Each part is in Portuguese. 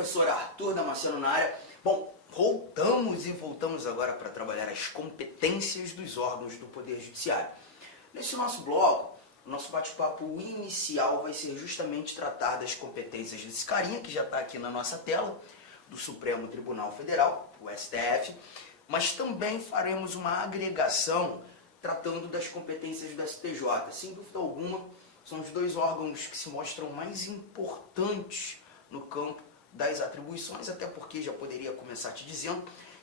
professor Arthur Damasceno na área. Bom, voltamos agora para trabalhar as competências dos órgãos do Poder Judiciário. Nesse nosso bloco, o nosso bate-papo inicial vai ser justamente tratar das competências desse carinha que já está aqui na nossa tela, do Supremo Tribunal Federal, o STF, mas também faremos uma agregação tratando das competências do STJ. Sem dúvida alguma, são os dois órgãos que se mostram mais importantes no campo das atribuições, até porque, já poderia começar te dizendo,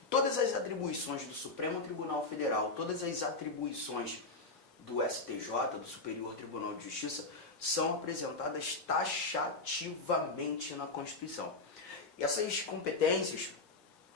todas as atribuições do Supremo Tribunal Federal, todas as atribuições do STJ, do Superior Tribunal de Justiça, são apresentadas taxativamente na Constituição. E essas competências,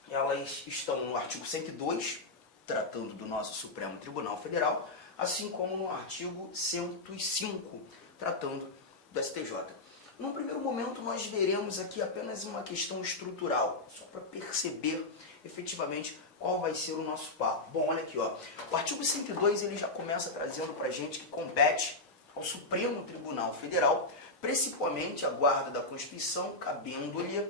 elas estão no artigo 102, tratando do nosso Supremo Tribunal Federal, assim como no artigo 105, tratando do STJ. Num primeiro momento, nós veremos aqui apenas uma questão estrutural, só para perceber efetivamente qual vai ser o nosso papo. Bom, olha aqui, ó. O artigo 102 ele já começa trazendo para a gente que compete ao Supremo Tribunal Federal, principalmente a guarda da Constituição, cabendo-lhe,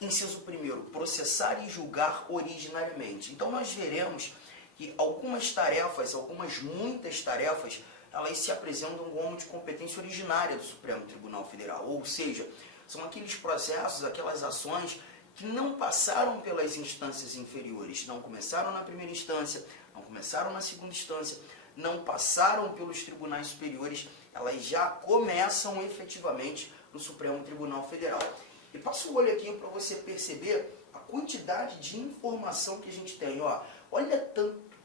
inciso 1º, processar e julgar originariamente. Então, nós veremos que algumas tarefas, muitas tarefas, elas se apresentam como de competência originária do Supremo Tribunal Federal, ou seja, são aqueles processos, aquelas ações que não passaram pelas instâncias inferiores, não começaram na primeira instância, não começaram na segunda instância, não passaram pelos tribunais superiores, elas já começam efetivamente no Supremo Tribunal Federal. E passo o olho aqui para você perceber a quantidade de informação que a gente tem. Ó, olha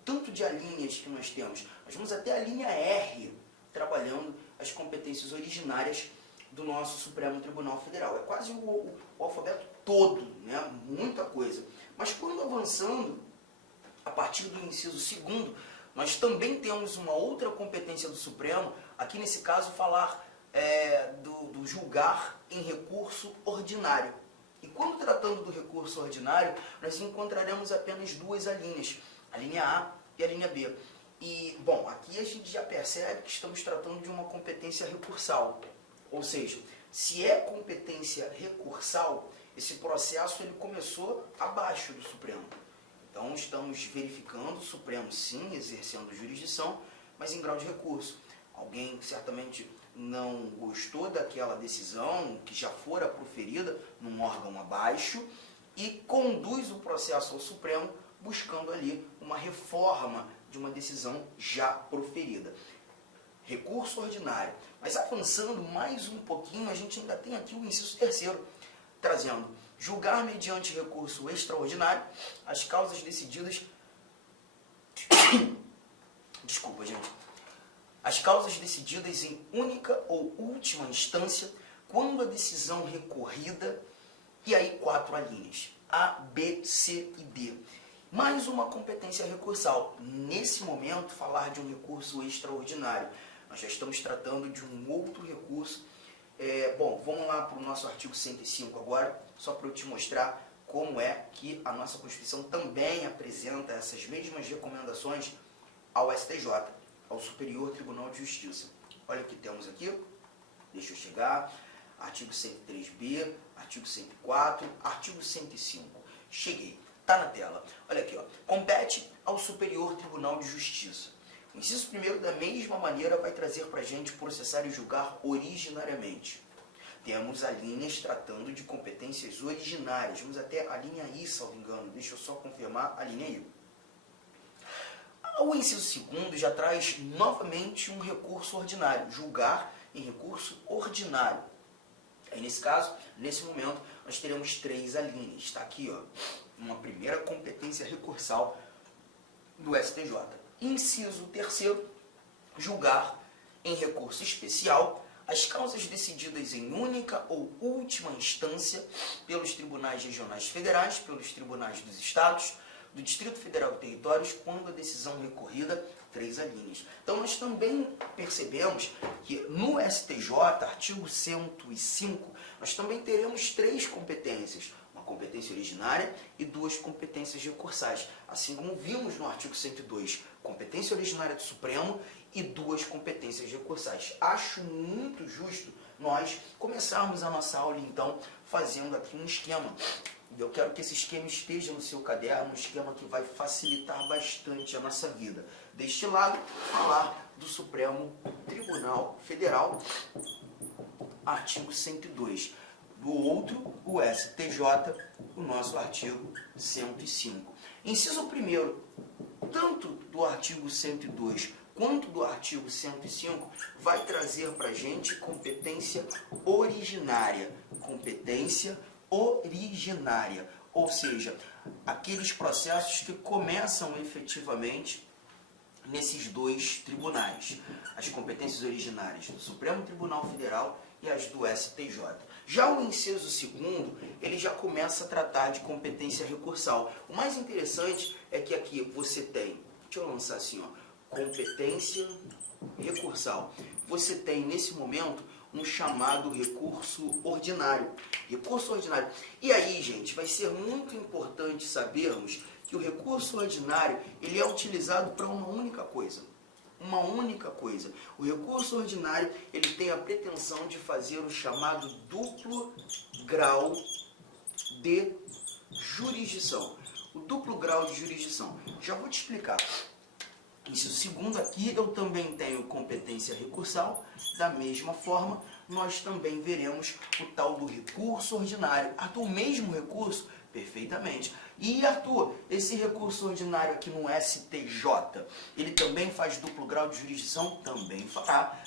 tanto de alíneas que nós temos. Nós vamos até a linha R, trabalhando as competências originárias do nosso Supremo Tribunal Federal. É quase o alfabeto todo, né? Muita coisa. Mas quando avançando, a partir do inciso 2º, nós também temos uma outra competência do Supremo, aqui nesse caso falar do julgar em recurso ordinário. E quando tratando do recurso ordinário, nós encontraremos apenas duas alíneas, a linha A e a linha B. E, bom, aqui a gente já percebe que estamos tratando de uma competência recursal. Ou seja, se é competência recursal, esse processo ele começou abaixo do Supremo. Então, estamos verificando o Supremo, sim, exercendo jurisdição, mas em grau de recurso. Alguém certamente não gostou daquela decisão que já fora proferida num órgão abaixo e conduz o processo ao Supremo buscando ali uma reforma de uma decisão já proferida. Recurso ordinário. Mas avançando mais um pouquinho, a gente ainda tem aqui o inciso 3º, trazendo julgar mediante recurso extraordinário as causas decididas... Desculpa, gente. As causas decididas em única ou última instância, quando a decisão recorrida, e aí 4 alíneas, A, B, C e D. Mais uma competência recursal. Nesse momento, falar de um recurso extraordinário. Nós já estamos tratando de um outro recurso. Bom, vamos lá para o nosso artigo 105 agora, só para eu te mostrar como é que a nossa Constituição também apresenta essas mesmas recomendações ao STJ, ao Superior Tribunal de Justiça. Olha o que temos aqui, deixa eu chegar, artigo 103b, artigo 104, artigo 105. Cheguei, está na tela. Olha aqui, ó. Compete ao Superior Tribunal de Justiça. O inciso 1º, da mesma maneira, vai trazer para a gente processar e julgar originariamente. Temos alíneas tratando de competências originárias. Vamos até a linha I, salvo engano. Deixa eu só confirmar a linha I. O inciso 2º já traz novamente um recurso ordinário, julgar em recurso ordinário. Aí, nesse caso, nesse momento, nós teremos 3 alíneas. Está aqui, ó, uma primeira competência recursal do STJ. Inciso 3º, julgar em recurso especial as causas decididas em única ou última instância pelos tribunais regionais federais, pelos tribunais dos estados, do Distrito Federal e Territórios, quando a decisão recorrida, 3 alíneas. Então, nós também percebemos que no STJ, artigo 105, nós também teremos 3 competências. Uma competência originária e 2 competências recursais. Assim como vimos no artigo 102, competência originária do Supremo e 2 competências recursais. Acho muito justo nós começarmos a nossa aula, então, fazendo aqui um esquema. Eu quero que esse esquema esteja no seu caderno, um esquema que vai facilitar bastante a nossa vida. Deste lado, falar do Supremo Tribunal Federal, artigo 102. Do outro, o STJ, o nosso artigo 105. Inciso 1º, tanto do artigo 102 quanto do artigo 105, vai trazer para a gente competência originária. Competência originária, ou seja, aqueles processos que começam efetivamente nesses 2 tribunais. As competências originárias do Supremo Tribunal Federal e as do STJ. Já o inciso 2º, ele já começa a tratar de competência recursal. O mais interessante é que aqui você tem, deixa eu lançar assim, ó, competência recursal. Você tem, nesse momento, um chamado recurso ordinário. Recurso ordinário. E aí, gente, vai ser muito importante sabermos que o recurso ordinário, ele é utilizado para uma única coisa. Uma única coisa. O recurso ordinário, ele tem a pretensão de fazer o chamado duplo grau de jurisdição. O duplo grau de jurisdição. Já vou te explicar. Isso, 2º aqui, eu também tenho competência recursal. Da mesma forma, nós também veremos o tal do recurso ordinário. Arthur, o mesmo recurso? Perfeitamente. E, Arthur, esse recurso ordinário aqui no STJ, ele também faz duplo grau de jurisdição? Também fará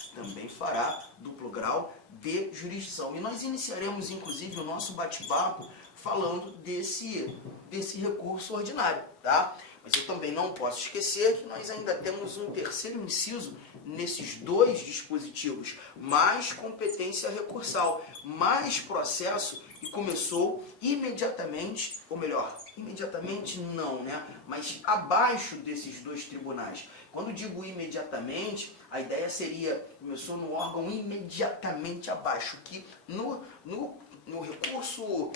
duplo grau de jurisdição. E nós iniciaremos, inclusive, o nosso bate-papo falando desse recurso ordinário, tá? Mas eu também não posso esquecer que nós ainda temos um 3º inciso nesses 2 dispositivos, mais competência recursal, mais processo, e começou imediatamente, ou melhor, imediatamente não, né? Mas abaixo desses 2 tribunais. Quando digo imediatamente, a ideia seria, começou no órgão imediatamente abaixo, que no recurso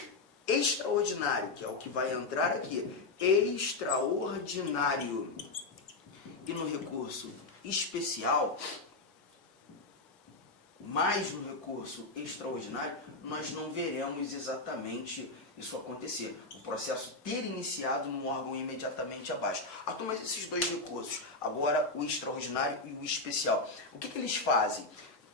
extraordinário, que é o que vai entrar aqui, extraordinário, e no recurso especial, mais no recurso extraordinário, nós não veremos exatamente isso acontecer. O processo ter iniciado no órgão imediatamente abaixo. Arthur, mas esses 2 recursos, agora o extraordinário e o especial, o que eles fazem?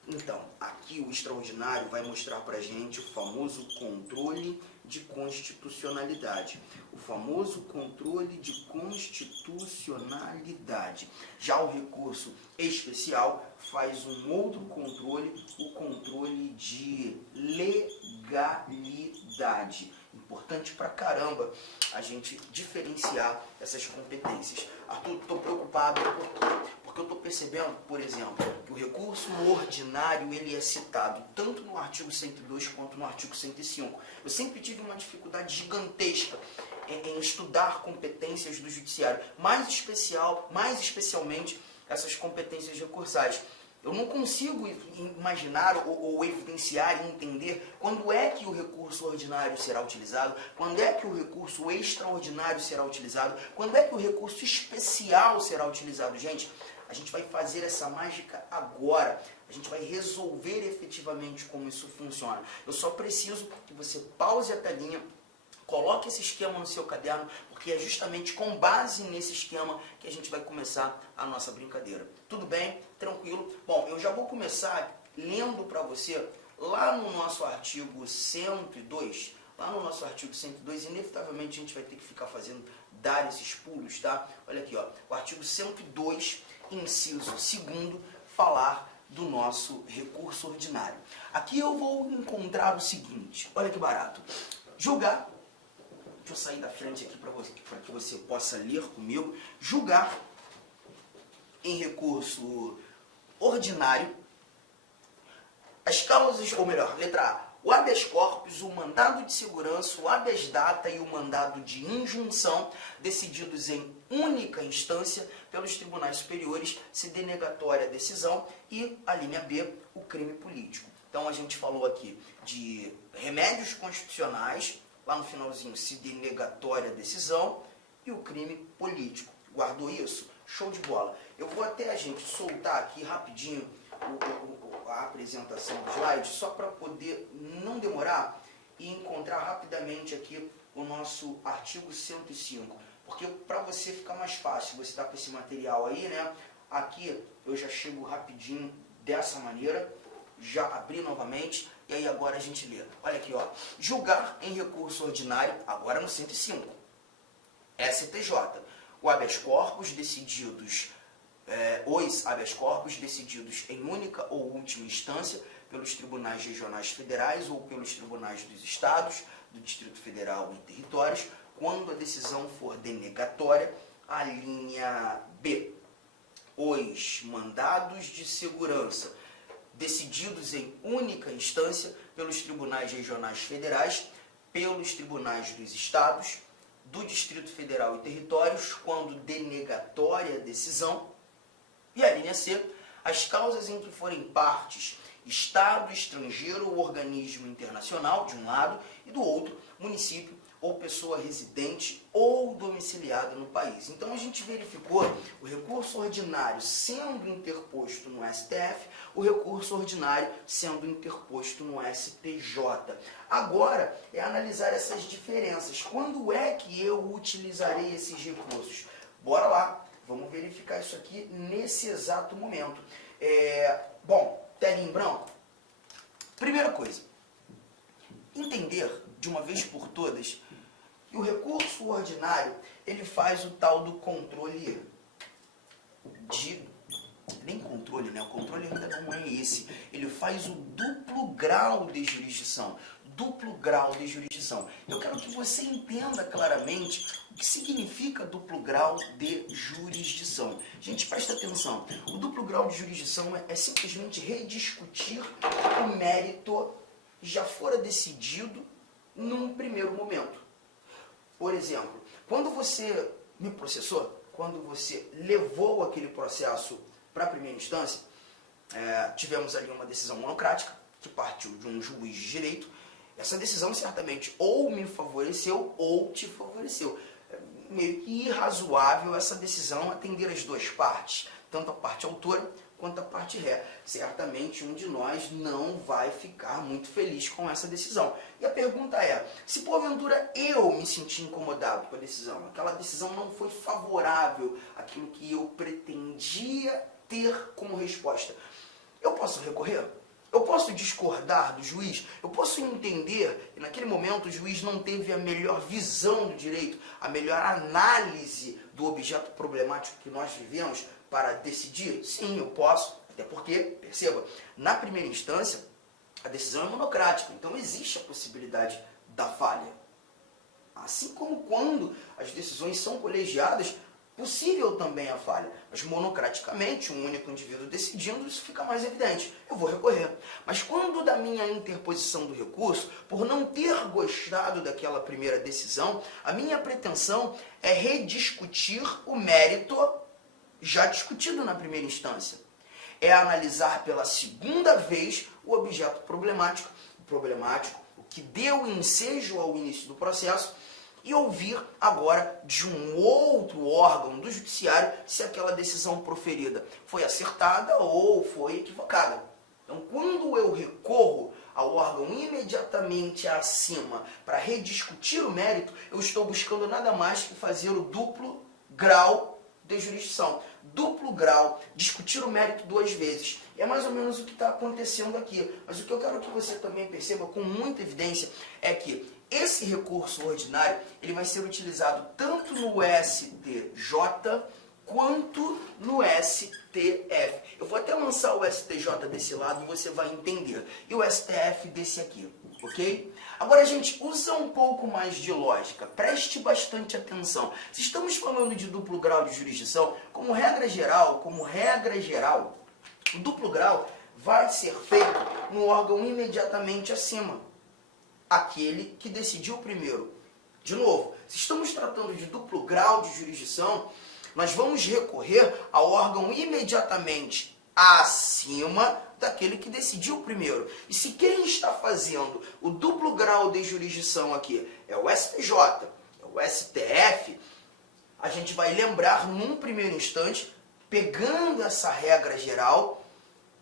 Então, aqui o extraordinário vai mostrar para a gente o famoso controle de constitucionalidade. O famoso controle de constitucionalidade. Já o recurso especial faz um outro controle, o controle de legalidade. Importante pra caramba a gente diferenciar essas competências. Arthur, estou preocupado porque eu estou percebendo, por exemplo, que o recurso ordinário ele é citado tanto no artigo 102 quanto no artigo 105. Eu sempre tive uma dificuldade gigantesca em estudar competências do judiciário, mais especialmente essas competências recursais. Eu não consigo imaginar ou evidenciar e entender quando é que o recurso ordinário será utilizado, quando é que o recurso extraordinário será utilizado, quando é que o recurso especial será utilizado. Gente, a gente vai fazer essa mágica agora. A gente vai resolver efetivamente como isso funciona. Eu só preciso que você pause a telinha, coloque esse esquema no seu caderno, porque é justamente com base nesse esquema que a gente vai começar a nossa brincadeira. Tudo bem? Tranquilo? Bom, eu já vou começar lendo para você lá no nosso artigo 102. Lá no nosso artigo 102, inevitavelmente a gente vai ter que ficar dar esses pulos, tá? Olha aqui, ó, o artigo 102, inciso 2º, falar do nosso recurso ordinário. Aqui eu vou encontrar o seguinte, olha que barato. Julgar, deixa eu sair da frente aqui para que você possa ler comigo. Julgar em recurso ordinário as causas, ou melhor, letra A, o habeas corpus, o mandado de segurança, o habeas data e o mandado de injunção decididos em única instância pelos tribunais superiores, se denegatória a decisão, e a linha B, o crime político. Então a gente falou aqui de remédios constitucionais, lá no finalzinho, se denegatória a decisão, e o crime político. Guardou isso? Show de bola. Eu vou até a gente soltar aqui rapidinho a apresentação do slide, só para poder não demorar e encontrar rapidamente aqui o nosso artigo 105. Porque para você ficar mais fácil, você está com esse material aí, né? Aqui eu já chego rapidinho dessa maneira, já abri novamente, e aí agora a gente lê. Olha aqui, ó. Julgar em recurso ordinário, agora no 105. STJ. O habeas corpus decididos, os habeas corpus decididos em única ou última instância pelos tribunais regionais federais ou pelos tribunais dos estados, do Distrito Federal e territórios, quando a decisão for denegatória, a linha B. Os mandados de segurança decididos em única instância pelos tribunais regionais federais, pelos tribunais dos estados, do Distrito Federal e territórios, quando denegatória a decisão. E a linha C, as causas em que forem partes Estado, estrangeiro ou organismo internacional, de um lado, e do outro, município ou pessoa residente ou domiciliada no país. Então a gente verificou o recurso ordinário sendo interposto no STF, o recurso ordinário sendo interposto no STJ. Agora é analisar essas diferenças. Quando é que eu utilizarei esses recursos? Bora lá, vamos verificar isso aqui nesse exato momento. Bom, telinha em branco. Primeira coisa, entender de uma vez por todas que o recurso ordinário ele faz o tal do controle nem controle, né? O controle ainda não é esse. Ele faz o duplo grau de jurisdição. Duplo grau de jurisdição. Eu quero que você entenda claramente o que significa duplo grau de jurisdição. Gente, presta atenção. O duplo grau de jurisdição é simplesmente rediscutir o mérito que já fora decidido num primeiro momento. Por exemplo, quando você me processou, quando você levou aquele processo para a primeira instância, tivemos ali uma decisão monocrática que partiu de um juiz de direito. Essa decisão certamente ou me favoreceu ou te favoreceu. É meio que irrazoável essa decisão atender as duas partes, tanto a parte autora quanto a parte ré. Certamente um de nós não vai ficar muito feliz com essa decisão. E a pergunta é, se porventura eu me senti incomodado com a decisão, aquela decisão não foi favorável àquilo que eu pretendia ter como resposta, eu posso recorrer? Eu posso discordar do juiz? Eu posso entender que naquele momento o juiz não teve a melhor visão do direito, a melhor análise do objeto problemático que nós vivemos para decidir? Sim, eu posso. Até porque, perceba, na primeira instância, a decisão é monocrática. Então existe a possibilidade da falha. Assim como quando as decisões são colegiadas, possível também a falha, mas monocraticamente, um único indivíduo decidindo, isso fica mais evidente. Eu vou recorrer. Mas quando da minha interposição do recurso, por não ter gostado daquela primeira decisão, a minha pretensão é rediscutir o mérito já discutido na primeira instância. É analisar pela segunda vez o objeto problemático, o que deu ensejo ao início do processo, e ouvir agora de um outro órgão do judiciário se aquela decisão proferida foi acertada ou foi equivocada. Então, quando eu recorro ao órgão imediatamente acima para rediscutir o mérito, eu estou buscando nada mais que fazer o duplo grau de jurisdição. Duplo grau, discutir o mérito duas vezes. É mais ou menos o que está acontecendo aqui. Mas o que eu quero que você também perceba com muita evidência é que esse recurso ordinário ele vai ser utilizado tanto no STJ quanto no STF. Eu vou até lançar o STJ desse lado e você vai entender. E o STF desse aqui, ok? Agora, gente, usa um pouco mais de lógica. Preste bastante atenção. Se estamos falando de duplo grau de jurisdição, como regra geral, o duplo grau vai ser feito no órgão imediatamente acima. Aquele que decidiu primeiro. De novo, se estamos tratando de duplo grau de jurisdição, nós vamos recorrer ao órgão imediatamente acima daquele que decidiu primeiro. E se quem está fazendo o duplo grau de jurisdição aqui é o STJ, é o STF, a gente vai lembrar num primeiro instante, pegando essa regra geral,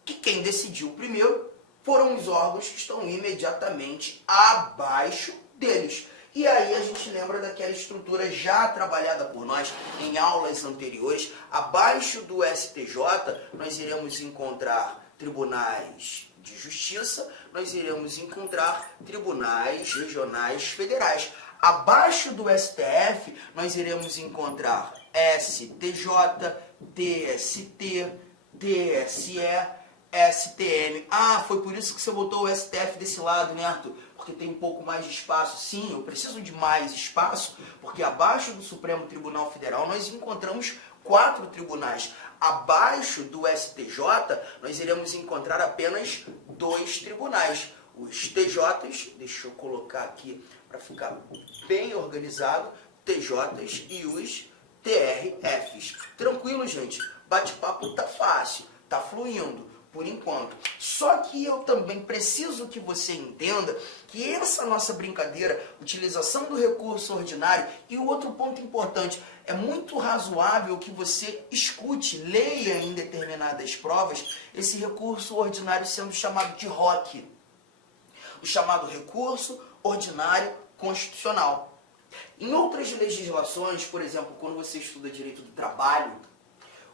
que quem decidiu primeiro foram os órgãos que estão imediatamente abaixo deles. E aí a gente lembra daquela estrutura já trabalhada por nós em aulas anteriores. Abaixo do STJ, nós iremos encontrar tribunais de justiça, nós iremos encontrar tribunais regionais federais. Abaixo do STF, nós iremos encontrar STJ, TST, TSE, STM. Ah, foi por isso que você botou o STF desse lado, né, Arthur? Porque tem um pouco mais de espaço. Sim, eu preciso de mais espaço, porque abaixo do Supremo Tribunal Federal nós encontramos 4 tribunais. Abaixo do STJ, nós iremos encontrar apenas 2 tribunais. Os TJs, deixa eu colocar aqui para ficar bem organizado, TJs e os TRFs. Tranquilo, gente? Bate-papo tá fácil, tá fluindo por enquanto. Só que eu também preciso que você entenda que essa nossa brincadeira, utilização do recurso ordinário, e o outro ponto importante, é muito razoável que você escute, leia em determinadas provas, esse recurso ordinário sendo chamado de ROC, o chamado recurso ordinário constitucional. Em outras legislações, por exemplo, quando você estuda direito do trabalho,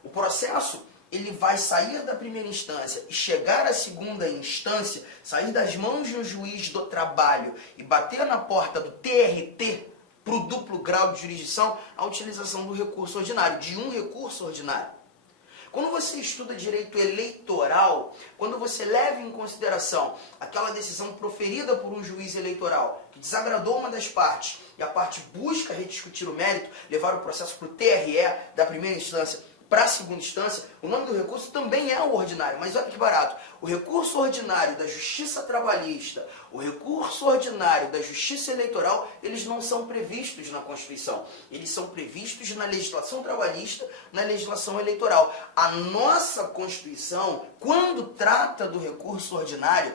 o processo ele vai sair da primeira instância e chegar à segunda instância, sair das mãos do juiz do trabalho e bater na porta do TRT para o duplo grau de jurisdição, a utilização do recurso ordinário, de um recurso ordinário. Quando você estuda direito eleitoral, quando você leva em consideração aquela decisão proferida por um juiz eleitoral que desagradou uma das partes e a parte busca rediscutir o mérito, levar o processo para o TRE da primeira instância para a segunda instância, o nome do recurso também é o ordinário. Mas olha que barato, o recurso ordinário da justiça trabalhista, o recurso ordinário da justiça eleitoral, eles não são previstos na Constituição. Eles são previstos na legislação trabalhista, na legislação eleitoral. A nossa Constituição, quando trata do recurso ordinário,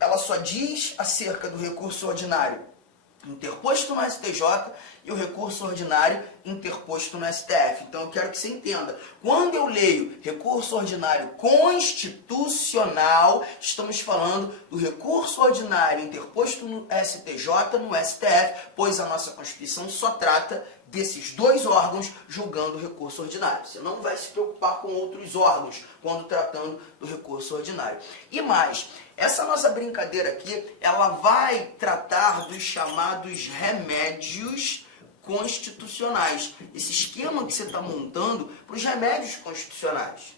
ela só diz acerca do recurso ordinário interposto no STJ e o recurso ordinário interposto no STF. Então eu quero que você entenda. Quando eu leio recurso ordinário constitucional, estamos falando do recurso ordinário interposto no STJ, no STF, pois a nossa Constituição só trata desses 2 órgãos julgando o recurso ordinário. Você não vai se preocupar com outros órgãos quando tratando do recurso ordinário. E mais, essa nossa brincadeira aqui, ela vai tratar dos chamados remédios constitucionais. Esse esquema que você está montando para os remédios constitucionais.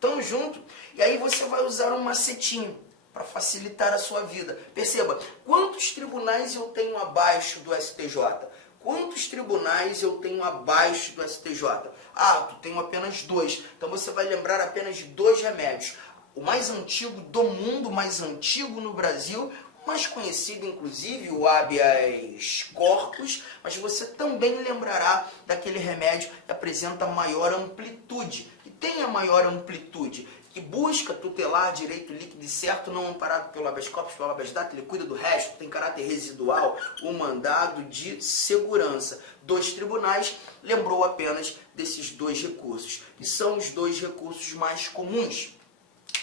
Tamo junto? E aí você vai usar um macetinho para facilitar a sua vida. Perceba, quantos tribunais eu tenho abaixo do STJ? Quantos tribunais eu tenho abaixo do STJ? Ah, tu tenho apenas 2. Então você vai lembrar apenas de 2 remédios. O mais antigo do mundo, mais antigo no Brasil, mais conhecido inclusive, o habeas corpus, mas você também lembrará daquele remédio que apresenta maior amplitude, que tem a maior amplitude, que busca tutelar direito líquido e certo, não amparado pelo habeas corpus, pelo habeas data, ele cuida do resto, tem caráter residual, o mandado de segurança. 2 tribunais, lembrou apenas desses 2 recursos, que são os 2 recursos mais comuns,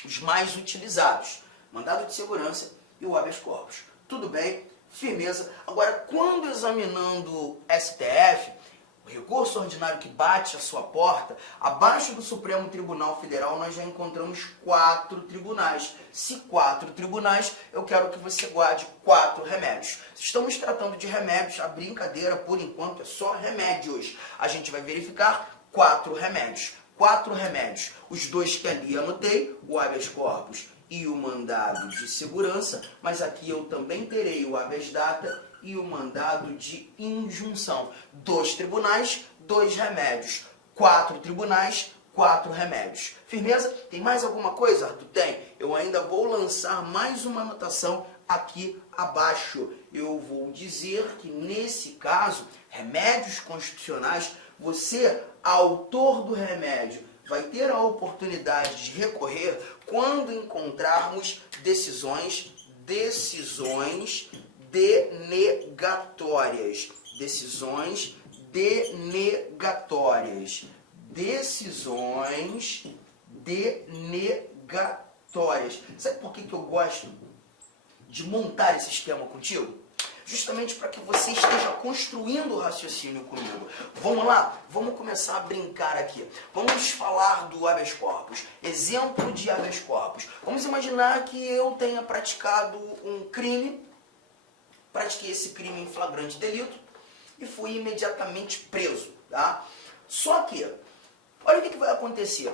os mais utilizados, mandado de segurança e o habeas corpus. Tudo bem? Firmeza. Agora, quando examinando STF, o recurso ordinário que bate a sua porta, abaixo do Supremo Tribunal Federal, nós já encontramos 4 tribunais. Se 4 tribunais, eu quero que você guarde 4 remédios. Se estamos tratando de remédios, a brincadeira, por enquanto, é só remédios. A gente vai verificar 4 remédios. 4 remédios. Os 2 que ali anotei, o habeas corpus e o mandado de segurança, mas aqui eu também terei o habeas data e o mandado de injunção. 2 tribunais, 2 remédios. 4 tribunais, 4 remédios. Firmeza? Tem mais alguma coisa, Arthur? Tem. Eu ainda vou lançar mais uma anotação aqui abaixo. Eu vou dizer que, nesse caso, remédios constitucionais, você, autor do remédio, vai ter a oportunidade de recorrer quando encontrarmos decisões denegatórias. Decisões denegatórias. Decisões denegatórias. Sabe por que eu gosto de montar esse esquema contigo? Justamente para que você esteja construindo o raciocínio comigo. Vamos lá? Vamos começar a brincar aqui. Vamos falar do habeas corpus. Exemplo de habeas corpus. Vamos imaginar que eu tenha praticado um crime, pratiquei esse crime em flagrante delito e fui imediatamente preso. Tá? Só que, olha o que vai acontecer.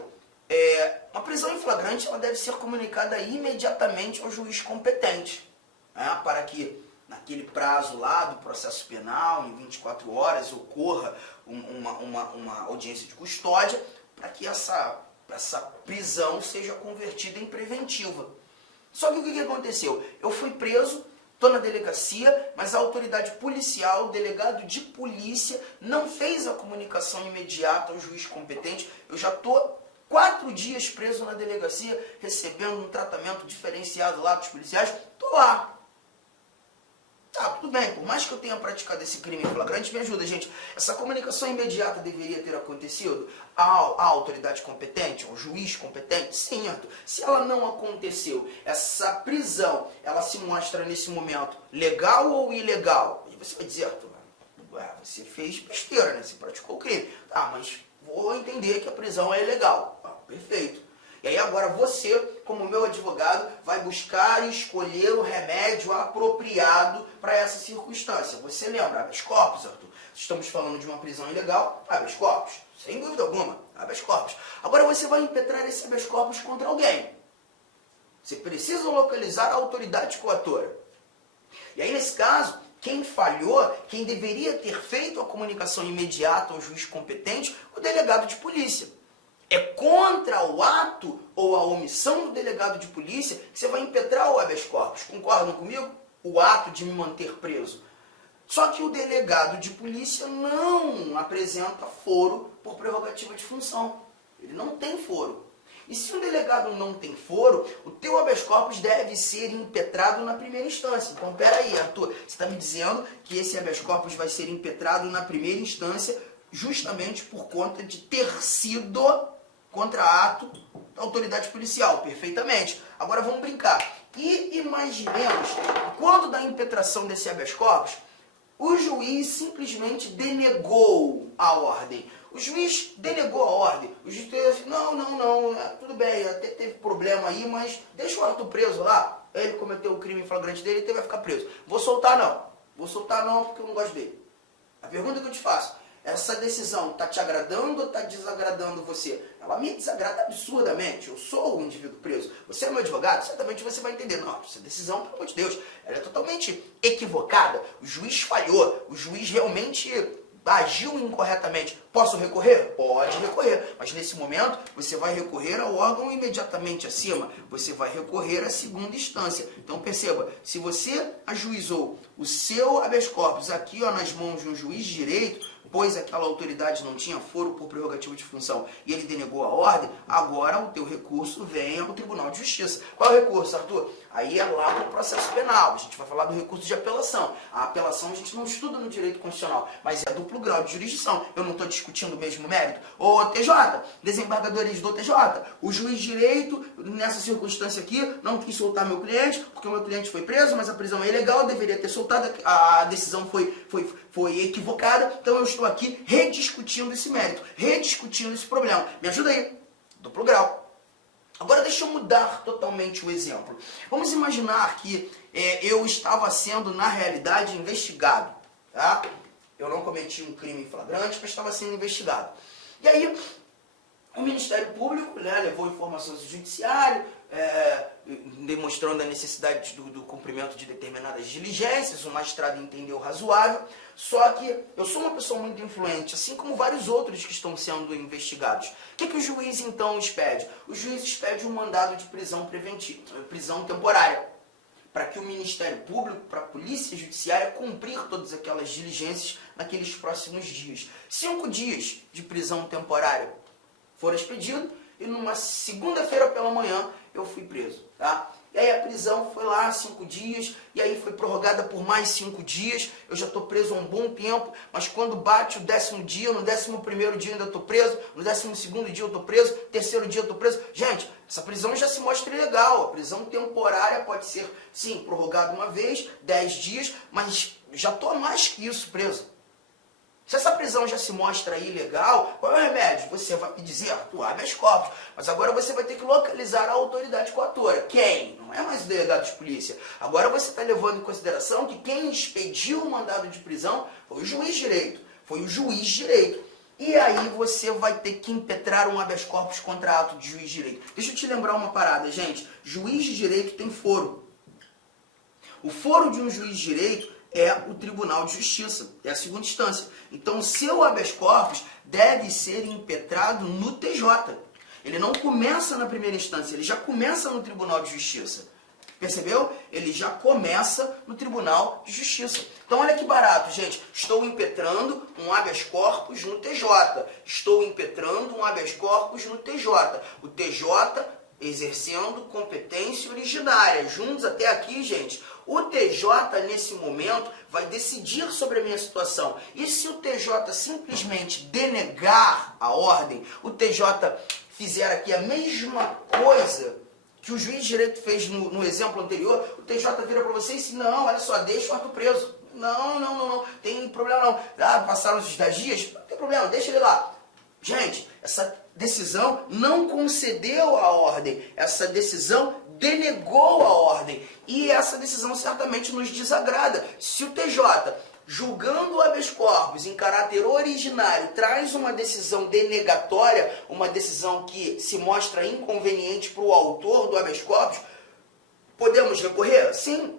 A prisão em flagrante ela deve ser comunicada imediatamente ao juiz competente, né, para que naquele prazo lá do processo penal, em 24 horas, ocorra uma audiência de custódia para que essa prisão seja convertida em preventiva. Só que o que aconteceu? Eu fui preso, estou na delegacia, mas a autoridade policial, o delegado de polícia, não fez a comunicação imediata ao juiz competente. Eu já estou 4 dias preso na delegacia, recebendo um tratamento diferenciado lá dos policiais. Estou lá. Tá, tudo bem, por mais que eu tenha praticado esse crime em flagrante, me ajuda, gente. Essa comunicação imediata deveria ter acontecido à autoridade competente, ao juiz competente? Sim, Arthur. Se ela não aconteceu, essa prisão, ela se mostra nesse momento legal ou ilegal? E você vai dizer, Arthur, você fez besteira, né? Você praticou o crime. Tá, mas vou entender que a prisão é ilegal. Perfeito. E aí agora você, como meu advogado, vai buscar e escolher o remédio apropriado para essa circunstância. Você lembra, habeas corpus, Arthur? Estamos falando de uma prisão ilegal, habeas corpus. Sem dúvida alguma, habeas corpus. Agora você vai impetrar esse habeas corpus contra alguém. Você precisa localizar a autoridade coatora. E aí, nesse caso, quem falhou, quem deveria ter feito a comunicação imediata ao juiz competente, o delegado de polícia. É contra o ato ou a omissão do delegado de polícia que você vai impetrar o habeas corpus. Concordam comigo? O ato de me manter preso. Só que o delegado de polícia não apresenta foro por prerrogativa de função. Ele não tem foro. E se um delegado não tem foro, o teu habeas corpus deve ser impetrado na primeira instância. Então, peraí, Arthur, você está me dizendo que esse habeas corpus vai ser impetrado na primeira instância justamente por conta de ter sido contra ato da autoridade policial, perfeitamente. Agora vamos brincar. E imaginemos, quando da impetração desse habeas corpus, o juiz simplesmente denegou a ordem. O juiz denegou a ordem. O juiz disse assim, não, tudo bem, até teve problema aí, mas deixa o Arthur preso lá. Ele cometeu o crime em flagrante dele, ele vai ficar preso. Vou soltar não, porque eu não gosto dele. A pergunta que eu te faço, essa decisão está te agradando ou está desagradando você? Ela me desagrada absurdamente. Eu sou o indivíduo preso. Você é meu advogado? Certamente você vai entender. Não, essa decisão, pelo amor de Deus, ela é totalmente equivocada. O juiz falhou. O juiz realmente agiu incorretamente. Posso recorrer? Pode recorrer. Mas nesse momento, você vai recorrer ao órgão imediatamente acima. Você vai recorrer à segunda instância. Então perceba, se você ajuizou o seu habeas corpus aqui nas mãos de um juiz de direito, pois aquela autoridade não tinha foro por prerrogativa de função e ele denegou a ordem, agora o teu recurso vem ao Tribunal de Justiça. Qual é o recurso, Arthur? Aí é lá no processo penal. A gente vai falar do recurso de apelação. A apelação a gente não estuda no direito constitucional, mas é duplo grau de jurisdição. Eu não estou discutindo o mesmo mérito. Ô TJ, desembargadores do TJ, o juiz de direito, nessa circunstância aqui, não quis soltar meu cliente, porque o meu cliente foi preso, mas a prisão é ilegal, deveria ter soltado, a decisão foi equivocada, então eu estou aqui rediscutindo esse mérito, rediscutindo esse problema. Me ajuda aí. Duplo grau. Agora deixa eu mudar totalmente o exemplo. Vamos imaginar que eu estava sendo, na realidade, investigado. Tá? Eu não cometi um crime flagrante, mas estava sendo investigado. E aí, o Ministério Público levou informações ao Judiciário, demonstrando a necessidade do cumprimento de determinadas diligências, o magistrado entendeu razoável, só que eu sou uma pessoa muito influente, assim como vários outros que estão sendo investigados. O que o juiz então expede? O juiz expede um mandado de prisão preventiva, prisão temporária, para que o Ministério Público, para a Polícia Judiciária, cumprir todas aquelas diligências naqueles próximos dias. 5 dias de prisão temporária foram expedidos, e numa segunda-feira pela manhã eu fui preso. Tá? E aí a prisão foi lá 5 dias, e aí foi prorrogada por mais 5 dias. Eu já estou preso há um bom tempo, mas quando bate o 10º dia, no 11º dia eu ainda estou preso, no 12º dia eu estou preso, terceiro dia eu estou preso. Gente, essa prisão já se mostra ilegal. A prisão temporária pode ser, sim, prorrogada uma vez, 10 dias, mas já estou há mais que isso preso. Se essa prisão já se mostra ilegal, qual é o remédio? Você vai me dizer, tu habeas corpus, mas agora você vai ter que localizar a autoridade coatora. Quem? Não é mais o delegado de polícia. Agora você está levando em consideração que quem expediu o mandado de prisão foi o juiz de direito. Foi o juiz de direito. E aí você vai ter que impetrar um habeas corpus contra ato de juiz de direito. Deixa eu te lembrar uma parada, gente. Juiz de direito tem foro. O foro de um juiz de direito é o Tribunal de Justiça, é a segunda instância. Então, o seu habeas corpus deve ser impetrado no TJ. Ele não começa na primeira instância, ele já começa no Tribunal de Justiça. Percebeu? Ele já começa no Tribunal de Justiça. Então, olha que barato, gente. Estou impetrando um habeas corpus no TJ. Estou impetrando um habeas corpus no TJ. O TJ exercendo competência originária. Juntos até aqui, gente. O TJ, nesse momento, vai decidir sobre a minha situação. E se o TJ simplesmente denegar a ordem, o TJ fizer aqui a mesma coisa que o juiz de direito fez no exemplo anterior, o TJ vira para você e diz, não, olha só, deixa o Arthur preso. Não, tem problema não. Ah, passaram os 10 dias? Não tem problema, deixa ele lá. Gente, essa decisão não concedeu a ordem, essa decisão denegou a ordem. E essa decisão certamente nos desagrada. Se o TJ, julgando o habeas corpus em caráter originário, traz uma decisão denegatória, uma decisão que se mostra inconveniente para o autor do habeas corpus, podemos recorrer? Sim.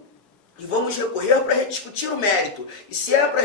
E vamos recorrer para rediscutir o mérito. E se é para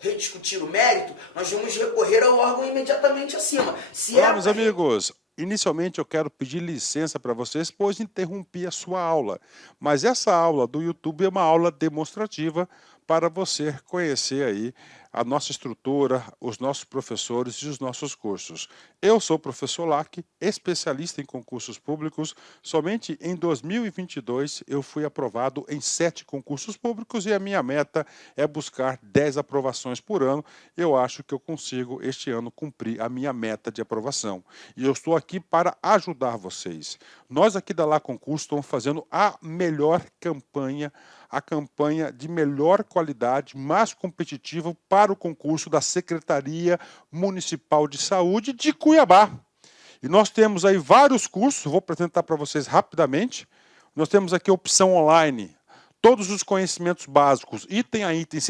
rediscutir o mérito, nós vamos recorrer ao órgão imediatamente acima. Olá, meus amigos. Inicialmente eu quero pedir licença para vocês, pois interrompi a sua aula. Mas essa aula do YouTube é uma aula demonstrativa para você conhecer aí a nossa estrutura, os nossos professores e os nossos cursos. Eu sou o professor Lac, especialista em concursos públicos. Somente em 2022 eu fui aprovado em 7 concursos públicos e a minha meta é buscar 10 aprovações por ano. Eu acho que eu consigo este ano cumprir a minha meta de aprovação. E eu estou aqui para ajudar vocês. Nós aqui da Lá Concurso estamos fazendo a melhor campanha, a campanha de melhor qualidade, mais competitiva para o concurso da Secretaria Municipal de Saúde de Cuiabá. E nós temos aí vários cursos, vou apresentar para vocês rapidamente. Nós temos aqui a opção online, todos os conhecimentos básicos, item a item,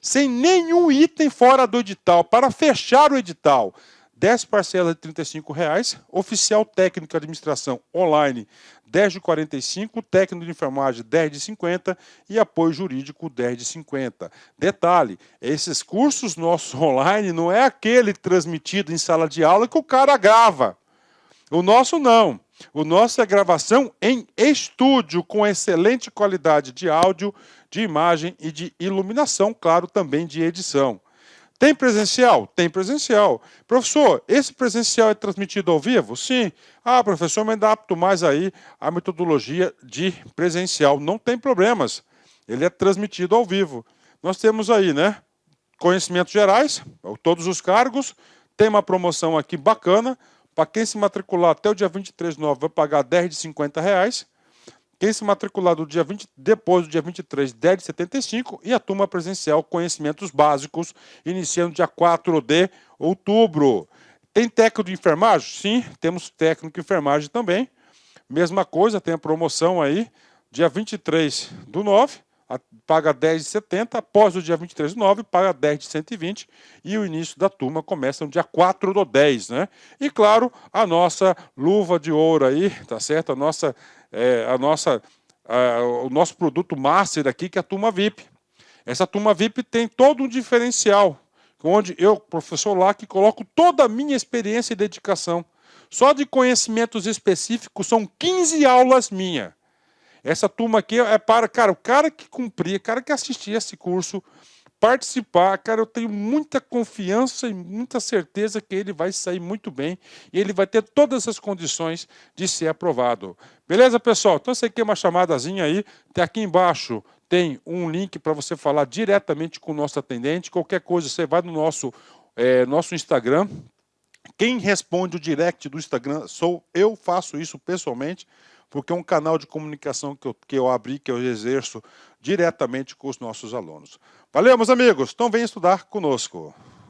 sem nenhum item fora do edital, para fechar o edital. 10 parcelas de R$ 35,00, oficial técnico de administração online 10 de 45, técnico de enfermagem 10 de 50 e apoio jurídico 10 de 50. Detalhe, esses cursos nossos online não é aquele transmitido em sala de aula que o cara grava. O nosso não. O nosso é gravação em estúdio com excelente qualidade de áudio, de imagem e de iluminação, claro, também de edição. Tem presencial? Tem presencial. Professor, esse presencial é transmitido ao vivo? Sim. Ah, professor, me adapto mais aí à metodologia de presencial. Não tem problemas. Ele é transmitido ao vivo. Nós temos aí, né? Conhecimentos gerais, todos os cargos. Tem uma promoção aqui bacana. Para quem se matricular até o dia 23/9 vai pagar 10 de R$50. Quem se matricular depois do dia 23, 10 de 75, e a turma presencial Conhecimentos Básicos, iniciando dia 4 de outubro. Tem técnico de enfermagem? Sim, temos técnico de enfermagem também. Mesma coisa, tem a promoção aí, dia 23/9, paga 10 de 70, após o dia 23/9, paga 10 de 120, e o início da turma começa no dia 4/10, né? E claro, a nossa luva de ouro aí, tá certo? O nosso produto master aqui, que é a turma VIP. Essa turma VIP tem todo um diferencial, onde eu, professor Lac, coloco toda a minha experiência e dedicação. Só de conhecimentos específicos são 15 aulas minhas. Essa turma aqui é para, cara, o cara que cumprir, o cara que assistir esse curso, participar, cara, eu tenho muita confiança e muita certeza que ele vai sair muito bem e ele vai ter todas as condições de ser aprovado. Beleza, pessoal? Então, você quer uma chamadazinha aí, tem aqui embaixo tem um link para você falar diretamente com o nosso atendente. Qualquer coisa, você vai no nosso Instagram. Quem responde o direct do Instagram sou eu, faço isso pessoalmente, porque é um canal de comunicação que eu abri, que eu exerço diretamente com os nossos alunos. Valeu, meus amigos. Então, venham estudar conosco.